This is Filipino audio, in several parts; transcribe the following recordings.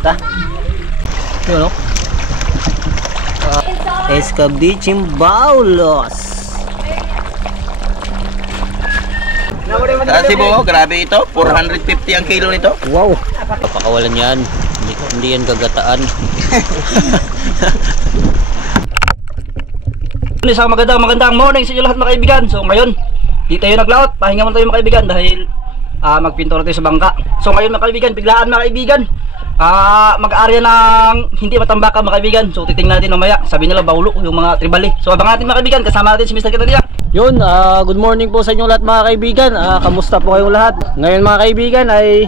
Ta. Yun, no? Escabichim Baulos. Kasi po, grabe ito. 450 ang kilo nito. Wow. Papakawalan yan. Hindi yan gagataan. Isang magandang morning sa inyo lahat mga kaibigan. So ngayon, di tayo naglaot. Pahinga muna tayo mga kaibigan dahil magpintura tayo sa bangka. So ngayon mga kaibigan, biglaan mga kaibigan, mag-aarya ng hindi matambaka mga kaibigan. So titingnan natin mamaya. Sabi nila baulo yung mga tribali. So abangan natin mga kaibigan. Kasama natin si Mr. Kitadilla. Yun, good morning po sa inyo lahat mga kaibigan. Kamusta po kayong lahat? Ngayon mga kaibigan ay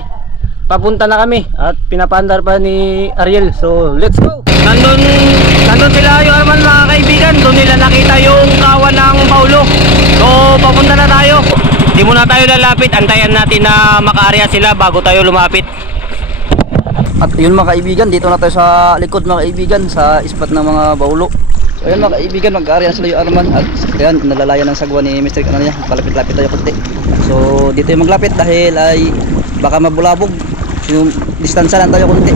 papunta na kami at pinapandar pa ni Ariel. So let's go. Nandun sila yung arman mga kaibigan. Doon nila nakita yung kawan ng Paulo. So papunta na tayo. Di muna tayo lalapit. Antayan natin na makaarya sila bago tayo lumapit. At yun mga kaibigan, dito na tayo sa likod mga kaibigan, sa ispat ng mga baulo. So ayan mga kaibigan, mag-aarya sila yung arman. At ayan, nalalayan ng sagwa ni Mr. Kananya. Palapit-lapit tayo kunti. So dito yung maglapit dahil ay baka mabulabog. Yung distansya lang tayo kunti.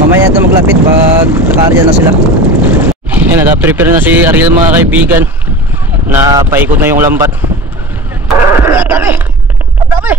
Mamaya natin maglapit pag naka-aarya na sila. Ayan, nag-prepare na si Ariel mga kaibigan. Na paikot na yung lambat. Ang dami! Ang dami!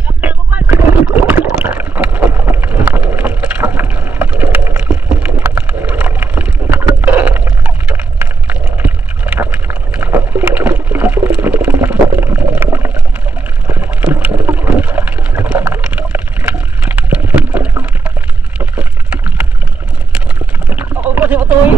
Ako po si Utoy.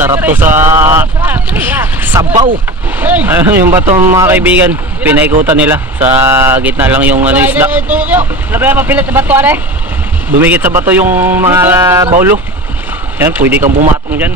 Sarap to sa sabaw. Ayun yung bato mga kaibigan. Pinaikutan nila. Sa gitna lang yung isda. Dumikit sa bato yung mga baulo. Yan, pwede kang pumatong dyan.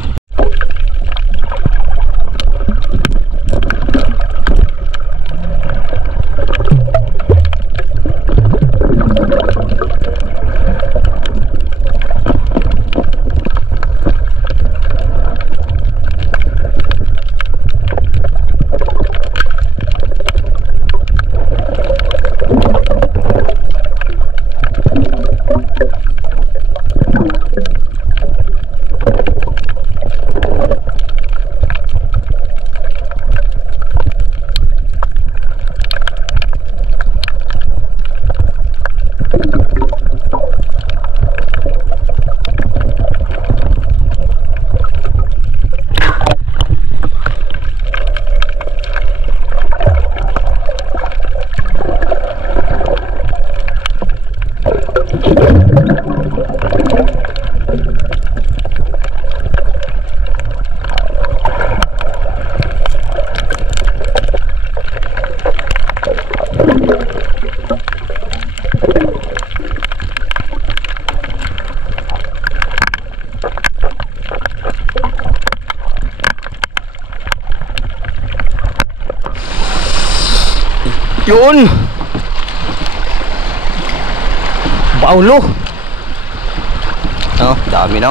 Yun. Paulo. Oh, dami na.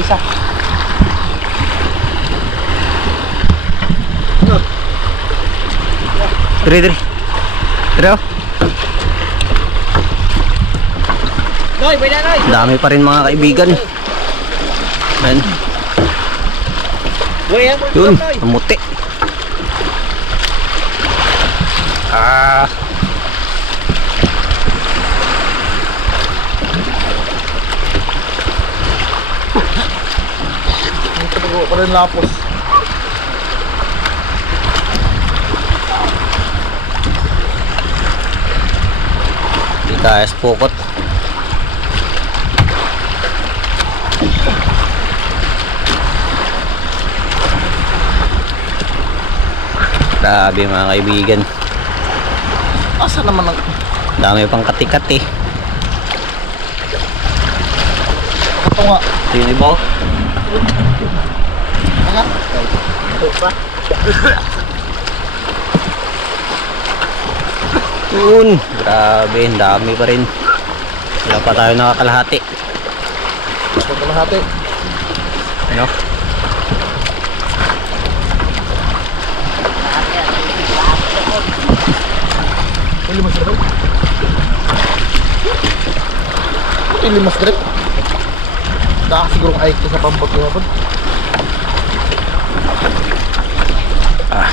Isa. Dire. Oh. Noy, pwede Noy. Dami pa rin mga kaibigan. Ayan. Yun, amuti. Ah. Ito pa rin lapos. Di kaya spokot. Grabe mga kaibigan. Asa naman ang... Dami pang kati-kati. Ito nga. Ito yung iba. Ito pa. Yun. Grabe, ang dami pa rin. Wala pa tayo nakakalahati. Ito pa lahati. Ano? Limas direct. Limas direct. Dah siguro ay ko sa pambag ko pa. Ah.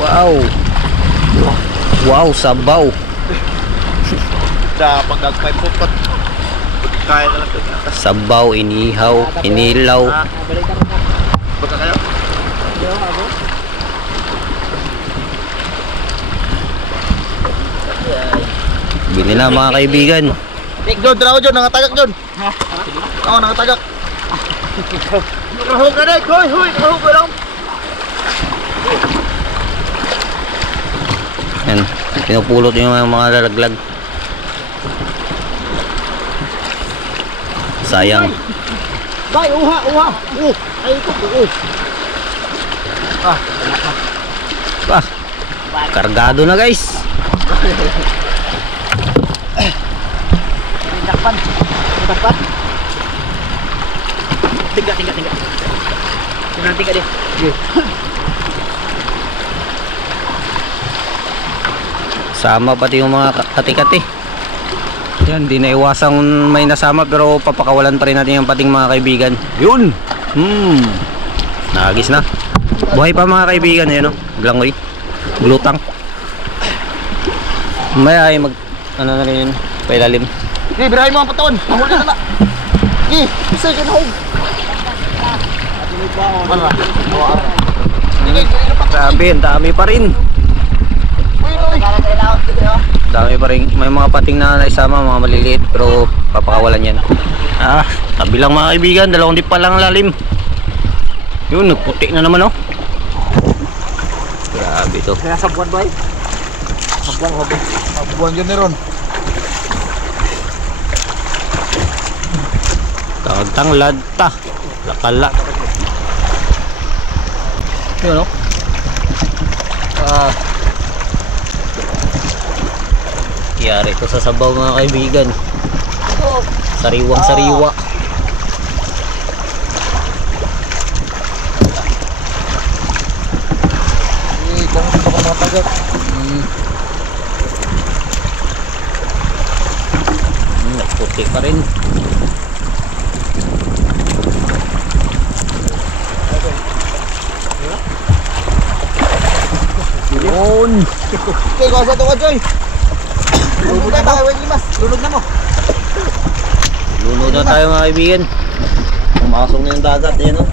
Wow. Wow, sabaw. Da pag nag-5 pot. Kaya na lang ito. Sabaw, inihaw, inilaw. Baka kayo? Bili na mga kaibigan. John, tara ko John, nangatagak John. Oo, nangatagak. Nakahog ka na, huy, nakahog ka lang. Yan, pinupulot yung mga lalaglag. Sayang. Bay, uha. Ay, ito. Ah, kargado na guys. Dakpan. Tiga. Tiga deh. Sama pati yung mga kati-kati. Yan, di na iwasang may nasama pero papakawalan pa rin natin yung pating mga kaibigan. Yun! Nagis na. Buhay pa mga kaibigan, ayan o. Glangoy. Glutang. Maya ay ano na rin yun, pailalim. Okay, birahin mo ang patawan. Mahuli na na. Okay, isa ka nahog. Wala. Grabe, ang dami pa rin. Dami pa rin. May mga pating na naisama, mga maliliit, pero papakawalan yan. Ah, tabi lang mga kaibigan, 2 dip pa lang lalim. Yun, nagputi na naman oh. Grabe to. Kaya sa buwan ba eh? Buwan yun ni Ron. Tanglad ta. Lakala. Yun oh. Yari ito sa sabaw mga kaibigan. Sariwang sariwa. Kung dito ka mga tagat. Puti pa rin. Yun. Okay, kau satu Joy. Lunod na tayo, limas. Lunod na mo. Lunod na tayo mga kaibigan. Pumasok na yung dagat. Yan oh.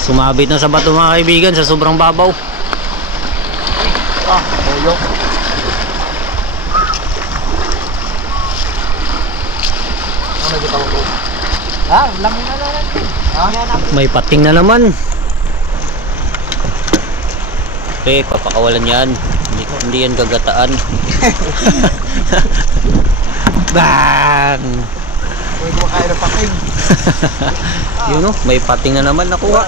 Sumabit na sa bato mga kaibigan sa sobrang babaw. Tuyok. Ano kita mo? Lamin na lang. May pating na naman. Siyempre, papakawalan yan. Hindi yan gagataan. Bang! Huwag kumakain ng paking. Yun o, may pating na naman nakuha.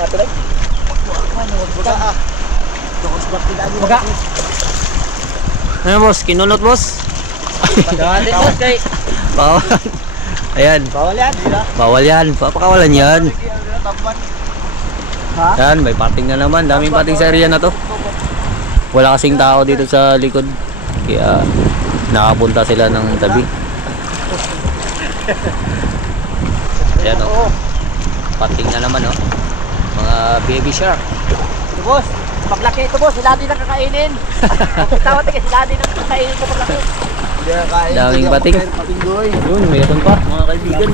Baga. Ano boss, kinunot boss? Bawal. Ayan. Bawal yan, Bawal yan. Papakawalan yan. Yan, may pating na naman. Daming pating sa area na to. Wala kasing tao dito sa likod. Kaya nakapunta sila ng tabi. Ayan o. Pating na naman o. Mga baby shark. Ito boss, paglaki ito boss, sila din ang kakainin. Tawad ka, sila din ang kakainin ko paglaki. Daming pating. Yun, mayroon pa mga kaibigan.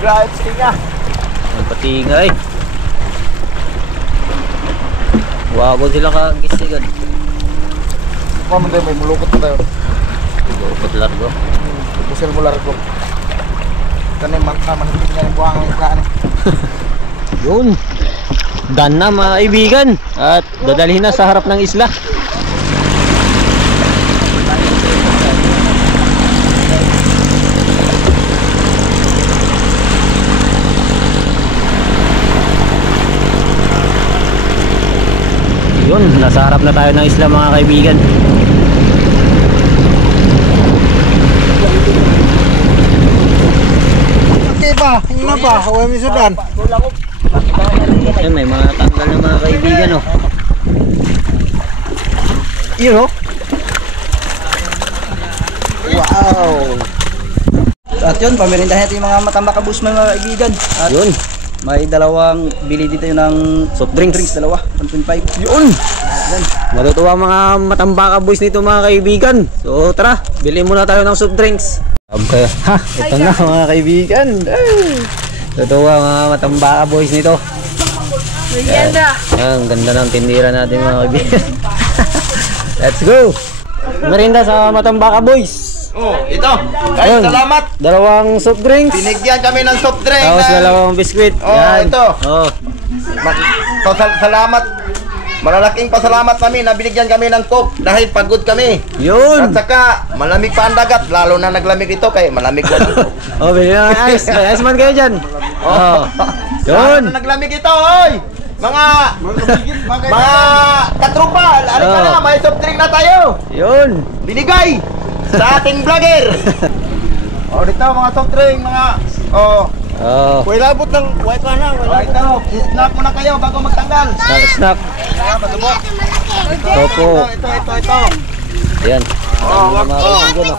Grabe, tinga. Ang patingay. Wagod sila kagisigan. Kung mo may mulukot na tayo. Lupot largo. Pusel mo largo. Kanin manipin nga yung buhang ng kaan. Yun. Done na mga kaibigan. At dadalhin na sa harap ng isla. Yun, nasa harap na tayo ng isla mga kaibigan. Okay pa, hindi na pa. Huwag may sudan. Ayun, may mga tanggal na mga kaibigan oh. Yun oh. Wow. At yun, pamirindahin natin yung mga matambakabus mga kaibigan. At Yun. may dalawang bili dito yun ng Soft drinks. dalawa, 1.5. Yun. Matutuwa mga matambaka boys nito mga kaibigan. So tara, bilhin muna tayo ng soft drinks. Okay. Ha, ito na mga kaibigan. Ay, tutuwa mga matambaka boys nito. Merienda. Ang ganda ng tindira natin mga kaibigan. Let's go. Merienda sa matambaka boys. Oh, ito. Ayun. Salamat. Dalawang soft drinks. Binigyan kami ng soft drink. Tapos dalawang biskwit. Oh, Yan. ito. Oh. Salamat. Malalaking pasalamat kami na binigyan kami ng coke dahil pagod kami. Yun. At saka malamig pa ang dagat, lalo na naglamig dito kay malamig na dito. Oh, bilhin na ng ice. May ice man kayo dyan. Oh. Lalo Yun. na naglamig ito, oy! Mga katrupa, ari ka na, may soft drink na tayo. Yun. Binigay sa ating vlogger. Oh, dito mga soft drink, mga Oh. wala labot ng white ka na, wala ito. Snack muna kayo bago magtanggal. Snack. Patubok. Opo. Ito. Yan. Oh, Mga kaibigan, oh.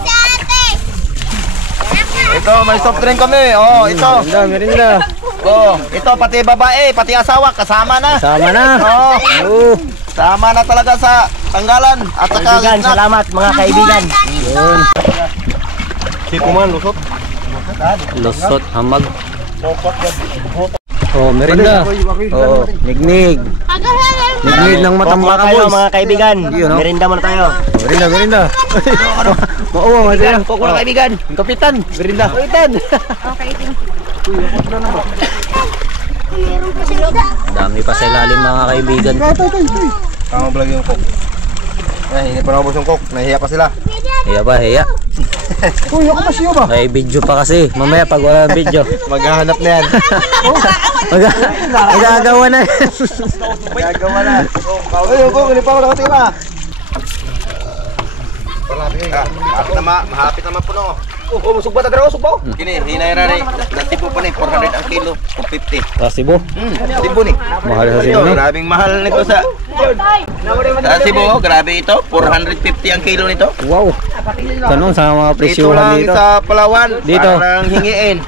Ito, may soft drink kami. Oh, ito. Merinda. Oh, ito pati babae, pati asawa kasama na. Sama na. Oh, Oh. sama na talaga sa tanggalan at saka snack. salamat mga kaibigan. Yun. Si Kuman lusot. Lusot, hamag. Oh, merinda. Oh, nignig. Nignig ng matambaka boys. mga kaibigan. Yun, no? Merinda muna tayo. Merinda. Mauwa masaya. Kuko na kaibigan. Ang kapitan, merinda. Kapitan. Dami pa sa ilalim mga kaibigan. Tama vlog yung coke. Ay, hindi pa naubos yung coke. Nahiya pa sila. Hiya ba, hiya? Uy, ako pa siya ba? May video pa kasi. Mamaya pag wala ng video. Maghahanap na yan. Magagawa na yan. Magagawa na. Uy, yung coke, hindi pa ako nakatira. Mahapit naman po no. Oh, musog ba tayo? Usog ba? Kini, hinay na rin. Natibo pa ni 400 ang kilo, 250. Cebu. Tibo ni. Mahal sa Cebu, no? Grabing mahal nito sa Cebu, grabe ito. 450 ang kilo nito. Wow. Tanong sa mga Dito presyohan lang dito. sa Palawan. Dito. Parang hingiin.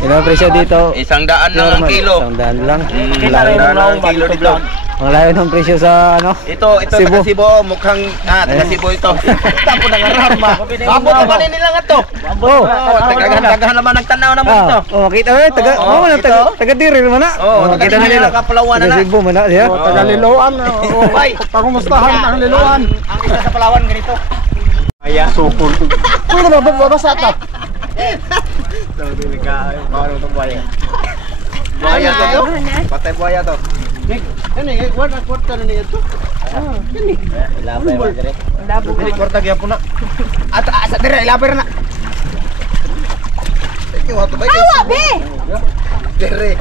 Ilan ang presyo dito? 100 lang ang kilo. 100 lang. Layo lang ang kilo dito. Ang layo ng presyo sa ano? Ito Cebu. taga Cebu, mukhang taga Cebu ito. Tapo ng arama. Abot pa rin nila nga to. Oh. Tagahan naman nagtanaw naman ito. Oh, kita mo taga Oo, taga Diri man na. Oh, kita na nila. Kapalawan na. Taga Cebu man na siya. Taga Liloan. Ay, pangumustahan ang Liloan. Ang isa sa Palawan ganito. Kaya sukol. Pwede ba babasa ito? Sabi nagka paano itong buhaya? Buhaya to? Patay buhaya to. Ano eh, 1/4 na niya ito. Ilabay mo dire. Hindi, kwarta kaya po na. At asa dire ilabay na. Ikaw, ato ba? Awa, be! Dere.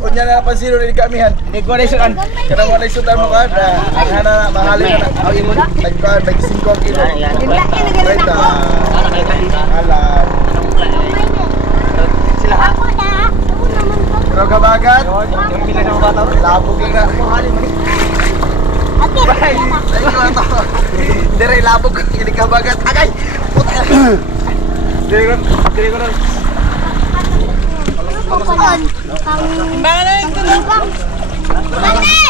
Unya na napansin rin kamihan. Hindi ko na isuan. Kada mo na isutan mo ka. Hana, mahalin na. Aw imo. Nagkuhan, 25 kilo. Laki na ganun ako. Alam. Sila ha. Ako na. Ako naman ko. Pero kabagat. Yung pila ng bata. Labog lang na. Ate, Ay, ikaw ito. Dere, labog. Hindi kabagat. Agay! Puta. Dire ko na. kukunon. Balay ko na bang.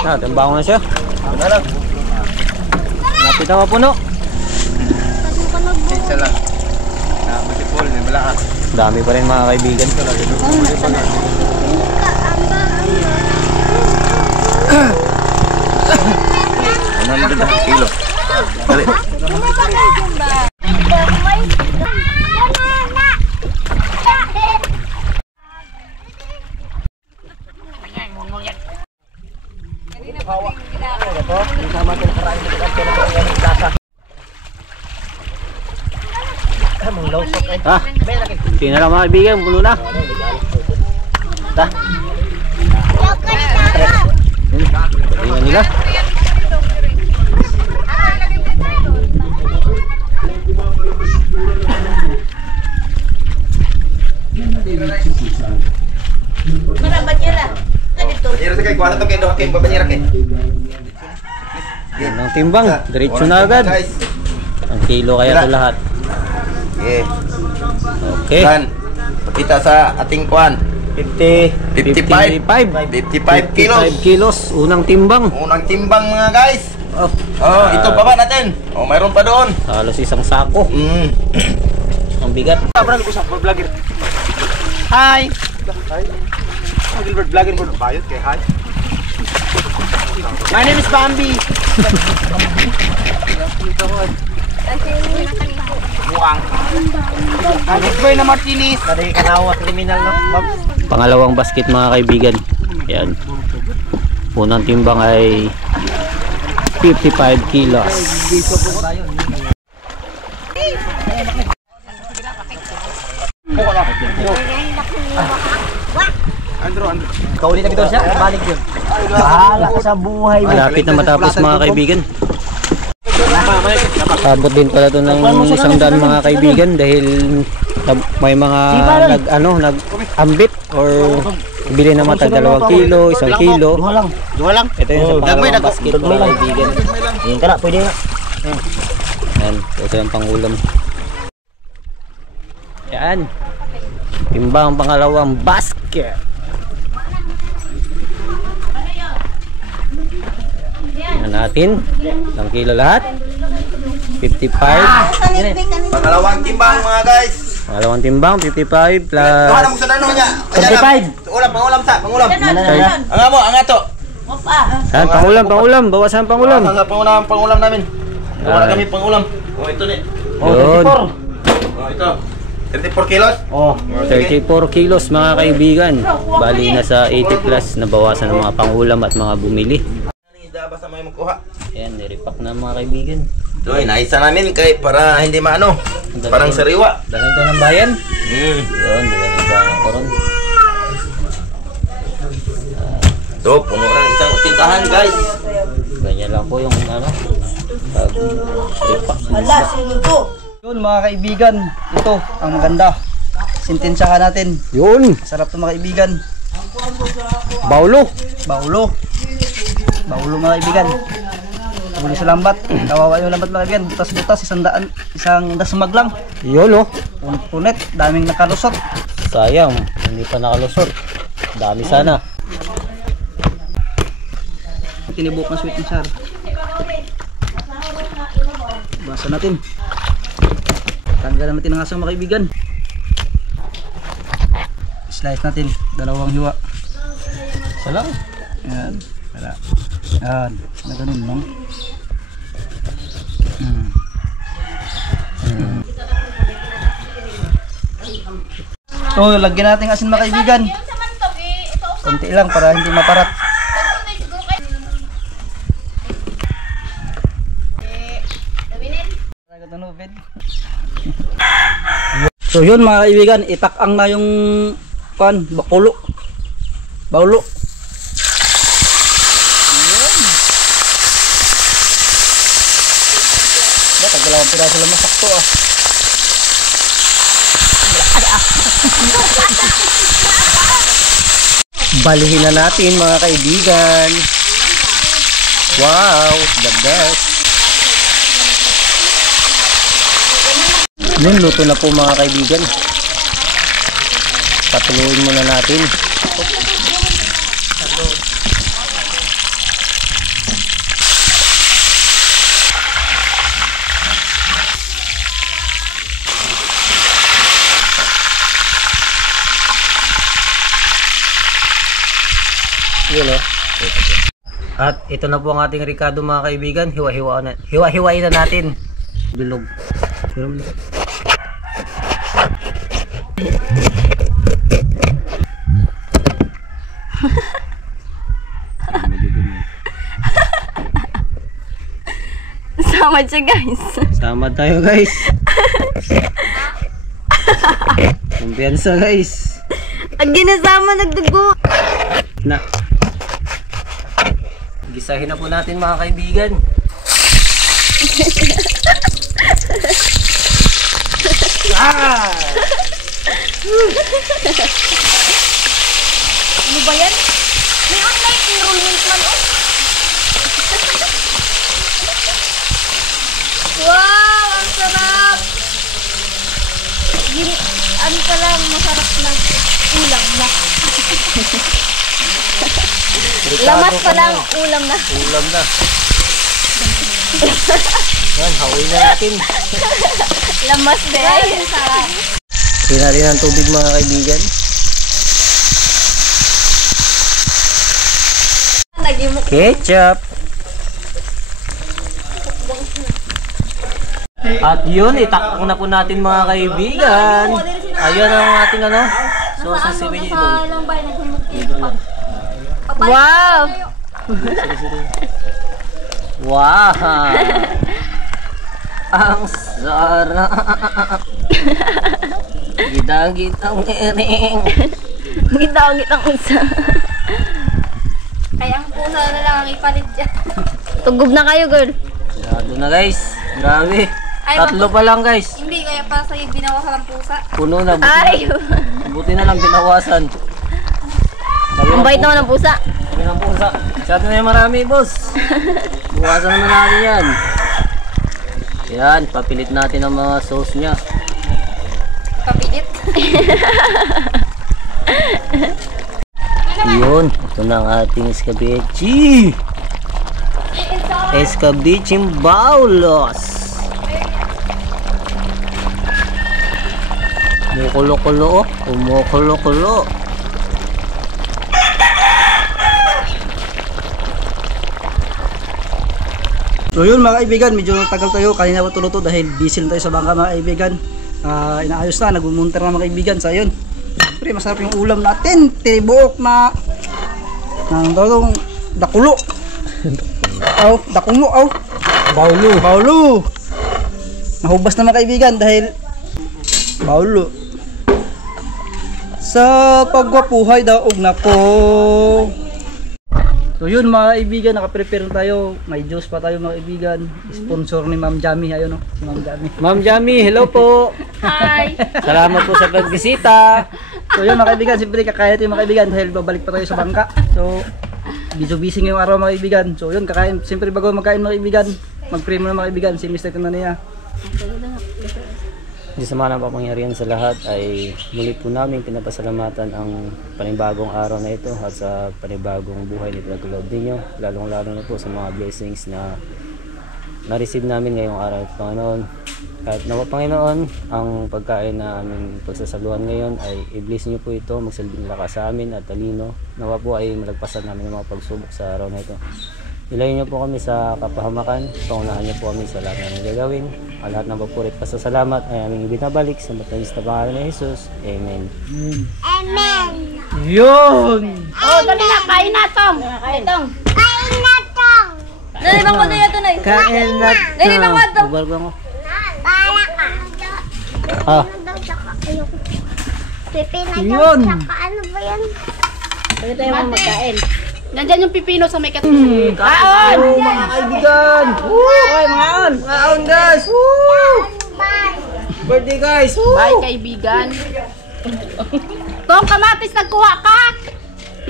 Ah, timbango na siya. Lapit na mapuno. Isa lang. Matipol, may balaka. Dami pa rin mga kaibigan. Kilo. Dali. Ha? Hindi na lang mga kaibigan, puno na. Ta. Tingnan nila. Banyera sa kay kuha na to kay do kay banyera kay. Yan ang timbang, diretso na agad. Guys. Ang kilo kaya ito lahat. Okay. Okay. Dan. Kita sa ating kuan. 55 kilos. 55 kilos, unang timbang. Unang timbang mga guys. Oh, Oh, ito baba natin. Oh, mayroon pa doon. halos isang sako. Ang bigat. Brother, usap mo vlogger. Hi. Hi. Gilbert vlogger mo bayot kay hi. My name is Bambi. Buang. Boy na Martinez. Dari kanawa kriminal no. Pangalawang basket mga kaibigan. Yan. Unang timbang ay 55 kilos. Andro. Kauli na bitaw siya, balik yun. Bahala ka sa buhay mo. Malapit na matapos mga kaibigan. Abot din pala ito ng 100 mga kaibigan dahil may mga nag-ambit or bili na mata 2 kilo, 1 kilo. Duha lang. Ito yung sa pangalawang basket mga kaibigan. Ayun ka na, pwede na. Yan, ito yung pangulam. Yan. Timbang pangalawang basket. Tingnan natin. 1 kilo lahat. 55. Pangalawang timbang mga guys. Pangalawang timbang, 55 plus Duha na mo sa dano niya. 25. Ulam, pangulam. Ang amo, ang ato. Yan, pangulam. Bawasan pangulam. Ang pangulam namin. Wala kami pangulam. Oh, ito ni. Yun. Oh, ito. 34 kilos? Oh, 34 kilos mga kaibigan. Bali na sa 80 plus na bawasan ng mga pangulam at mga bumili. Isda basta may magkuha. Ayan, niripak na mga kaibigan. Ito ay naisa namin kay para hindi maano. Parang sariwa. Dahil ito ng bayan. Mm. Yun, dahil ng bayan ko ron. So, puno ng isang tintahan guys. Ganyan lang po yung pag-ripak. Yun mga kaibigan, ito ang maganda. Sintensyahan natin. Yun, Sarap to mga kaibigan. baulo. Baulo mga kaibigan. Baulo sa lambat. Kawawa yung lambat mga kaibigan. Butas-butas, isang dasmag lang. Yun oh. Punit, daming nakalusot. Sayang, hindi pa nakalusot. Dami sana. Tinibok ng sweet and sour. Basa natin. Tanggalan natin ang asang mga kaibigan. Slice natin, 2 hiwa. Salang. Yan, wala. Yan, na ganun lang. So, lagyan natin asin mga kaibigan. Konti lang para hindi maparat. So yun mga kaibigan, itakang na yung bakulo. Baulo. Dalawang piraso lang masakto ah. Balihin na natin mga kaibigan. Wow, the best. Yun, luto na po mga kaibigan. Patuluin muna natin. Yun o. At ito na po ang ating ricado mga kaibigan. Hiwa-hiwain na natin. Bilog. Sama siya guys. Sama tayo guys. Kumpiyansa guys. Ang ginasama nagdugo. Na. Gisahin na po natin mga kaibigan. Ah! Ano ba yan? May online enrollment man oh. Wow, ang sarap. Ano pa lang masarap na ulam na. Lamas pa lang ulam na. Ulam na. Yan, hawin na natin. Lamas ba? Ay, sarap. Tingnan natin ang tubig mga kaibigan. Ketchup. At yun, itakpak na po natin mga kaibigan. Ayun ang ating ano. So, sa siwin yun. Wow! Wow! Ang sarap! Gidagit ang ering! Gitawagit ang usa. Kaya ang pusa na lang ang ipalit dyan. Tugog na kayo, girl. Sarado na guys. Grabe. Ay, Tatlo pa lang guys. Hindi, kaya para sa'yo binawasan ng pusa. Puno na. Ay! Buti na lang binawasan. Ang bait naman ng pusa. Sabi ng pusa. Masyado na yung marami, boss. Buwasan naman natin yan. Yan, papilit natin ang mga sauce niya. Papilit. Yun, ito na ang ating escabeche. Escabecheng baulos. Kumukulo-kulo, kumukulo-kulo. So yun mga kaibigan, medyo tagal tayo kanina pa tuluto dahil busy tayo sa bangka mga kaibigan. Inaayos na, nagmumunter na mga kaibigan. So yun, siyempre masarap yung ulam natin. Tinibuok na ng dakulo. Aw, dakumo, aw. Baulo. Baulo. Nahubas na mga kaibigan dahil baulo. Sa pagwapuhay daog na ko. So yun mga kaibigan, nakaprepare na tayo. May juice pa tayo mga kaibigan. Sponsor ni Ma'am Jamie, ayun no, si Ma'am Jamie. Ma'am Jamie, hello po. Hi! Salamat po sa pagbisita. So yun mga kaibigan, siyempre kakain natin mga kaibigan dahil babalik pa tayo sa bangka. So busy ngayong araw mga kaibigan. So yun, kakain, siyempre bago magkain mga kaibigan, mag-pray muna mga kaibigan, si Mr. Kananiya. Sa mga napapangyarihan sa lahat ay muli po namin pinapasalamatan ang panibagong araw na ito at sa panibagong buhay na pinagkaloob ninyo, lalong-lalo na po sa mga blessings na na-receive namin ngayong araw at Panginoon. Kahit nawa Panginoon, ang pagkain na aming pagsasaluhan ngayon ay i-bless nyo po ito, magsilbing lakas sa amin at talino. Nawa po ay malagpasan namin ng mga pagsubok sa araw na ito. Ilayin niyo po kami sa kapahamakan. Pangunahan niyo po kami sa lahat ng gagawin. Ang lahat ng papurit pasasalamat ay aming ibinabalik sa matamis na pangalan ni Jesus. Amen. Amen. Yun! Oh, dali na, kain na tong. Kain na tong. Dali bang ko na ito na. Kain na Dali bang ko to. Bago ako. Para ka. Ah. Pipina Yun. tsaka ano ba yan? Pwede tayo magkain. Nandyan yung pipino sa may kat... Kaon! Mga kaibigan! Oy, mga on! Mga on, guys! Birthday, guys! Bye, kaibigan. Tong, kamatis, nagkuha ka!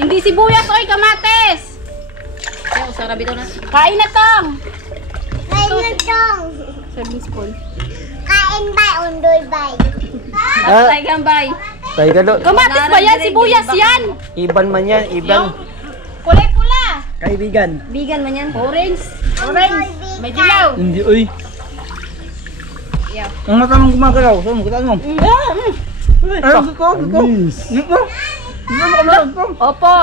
Hindi sibuyas, oy, kamatis! Ay, sarap ito na. Kain na, Tong! Kain na tong. Serving spoon. Kain ba? Undoy ba? Patay kang bye. Tayo ka doon. Kamatis ba yan? Sibuyas yan! Iban man yan, iban. Kulay pula! Kaibigan. Bigan man yan. Orange! Orange! May dilaw! Hindi, uy. Yeah. Ang mata mong gumagalaw. Saan mo? Kutaan mo. Ay, gusto. Opo.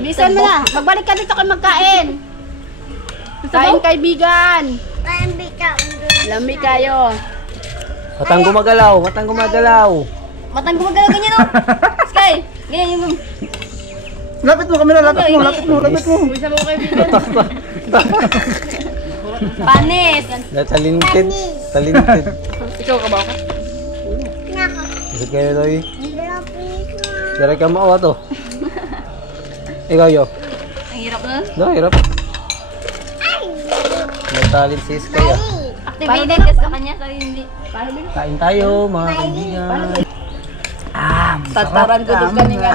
Bisan mo na. Magbalik ka dito kayo magkain. Kain, kaibigan. Kain ba? Undoy. Lami kayo. Matang gumagalaw. Matang gumagalaw. Matang gumagalaw ganyan o. Sky, ganyan yung... Lapit mo, kamera. Lapit mo. Lapit mo. Lapit mo. Isa mo kaibigan. Panis. Talinted. Talinted. Ikaw ka ba ako? Naka. Gusto kayo ito, eh. Lapit. Dari ka maawa to. Ikaw, yo. Ang hirap nun. No, hirap. May talent si Sky, ah. Activated ka sa kanya, so hindi. Kain tayo, mga kaibigan. Tataran ko doon kanina.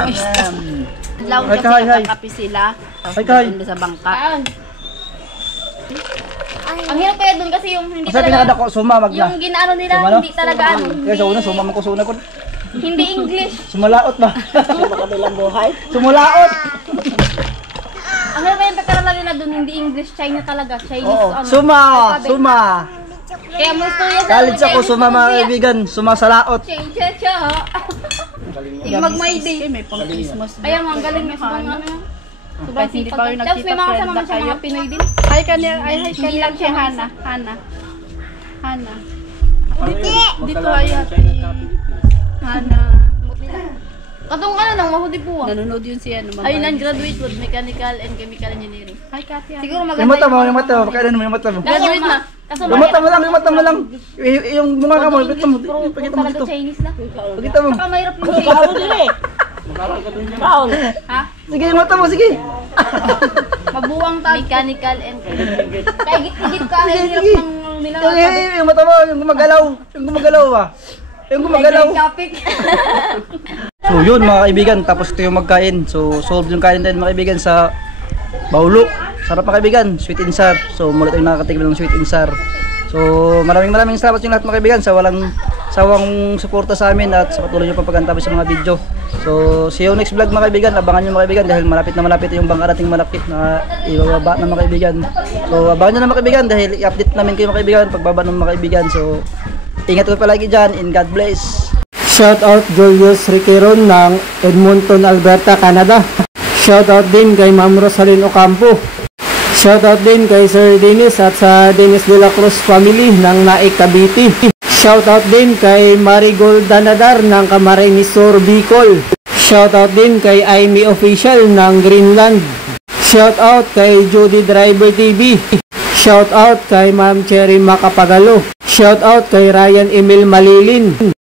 Adlaw Ay, kasi Kai, hi. nakakapi sila. Ay, Kai. Doon sa bangka. Ang hirap kaya dun kasi yung hindi Sa talaga, pinakadako, sumamag na. yung ginaano nila, Sumano? hindi talaga ano, Kaya sa una, sumamag ko sa una ko. hindi English. Sumalaot ba? Makabilang buhay. Sumulaot! Ang hirap kaya yung pagkarala nila dun, hindi English, China talaga, Chinese Oo. ano. Suma! Suma! Kaya mo gusto yan College ako, suma mga kaibigan. Suma sa laot. Cha-cha. Mag-my day. May pang Christmas. Ayaw mo, ang galing niya sa mga ano. Kahit hindi pa kayo Tapos may nagkita, mga friend kasama na siya kayo. mga Pinoy din. Hi kanila, hindi lang siya Hana. Hana. Dito ay Hana. Katong ano nang mahudi po. Nanonood yun si ano. Ayun ang graduate with mechanical and chemical engineering. Hi Katya. Siguro maganda. Yung mata mo, yung mata mo. Pakailan mo yung mata mo. Graduate na. Kaso Yung mata mo lang, yung mata mo lang. Yung bunga ka mo, pakita mo. Pakita mo talaga dito. Chinese na. Pakita mo. Saka mahirap yung Chinese. Ha? Sige, yung mata mo, sige. Mabuwang tag. Mechanical and chemical. Kaya git-git ka. Ang hirap Sige. ng nila. Yung mata mo, yung gumagalaw. Yung gumagalaw ba? Yung gumagalaw. Topic. So yun mga kaibigan, tapos ito yung magkain. So solve yung kain din mga kaibigan sa Baulo. Sarap mga kaibigan, sweet and sour. So mula tayong nakakatikim ng sweet and sour. So maraming salamat yung lahat mga kaibigan sa walang sawang suporta sa amin at sa patuloy nyo papagantabi sa mga video. So see you next vlog mga kaibigan. Abangan nyo mga kaibigan dahil malapit na malapit yung bangkarating malapit na ibababa ng mga kaibigan. So abangan nyo na mga kaibigan dahil i-update namin kayo mga kaibigan pagbaba ng mga kaibigan. So ingat ko palagi dyan and God bless. Shout out Julius Riqueron ng Edmonton, Alberta, Canada. Shout out din kay Ma'am Rosalyn Ocampo. Shout out din kay Sir Dennis at sa Dennis de la Cruz family ng Naik, Cavite. Shout out din kay Marigold Danadar ng Camarines Sur, Bicol. Shout out din kay Aimee Official ng Greenland. Shout out kay Judy Driver TV. Shout out kay Ma'am Cherry Macapagalo. Shout out kay Ryan Emil Malilin.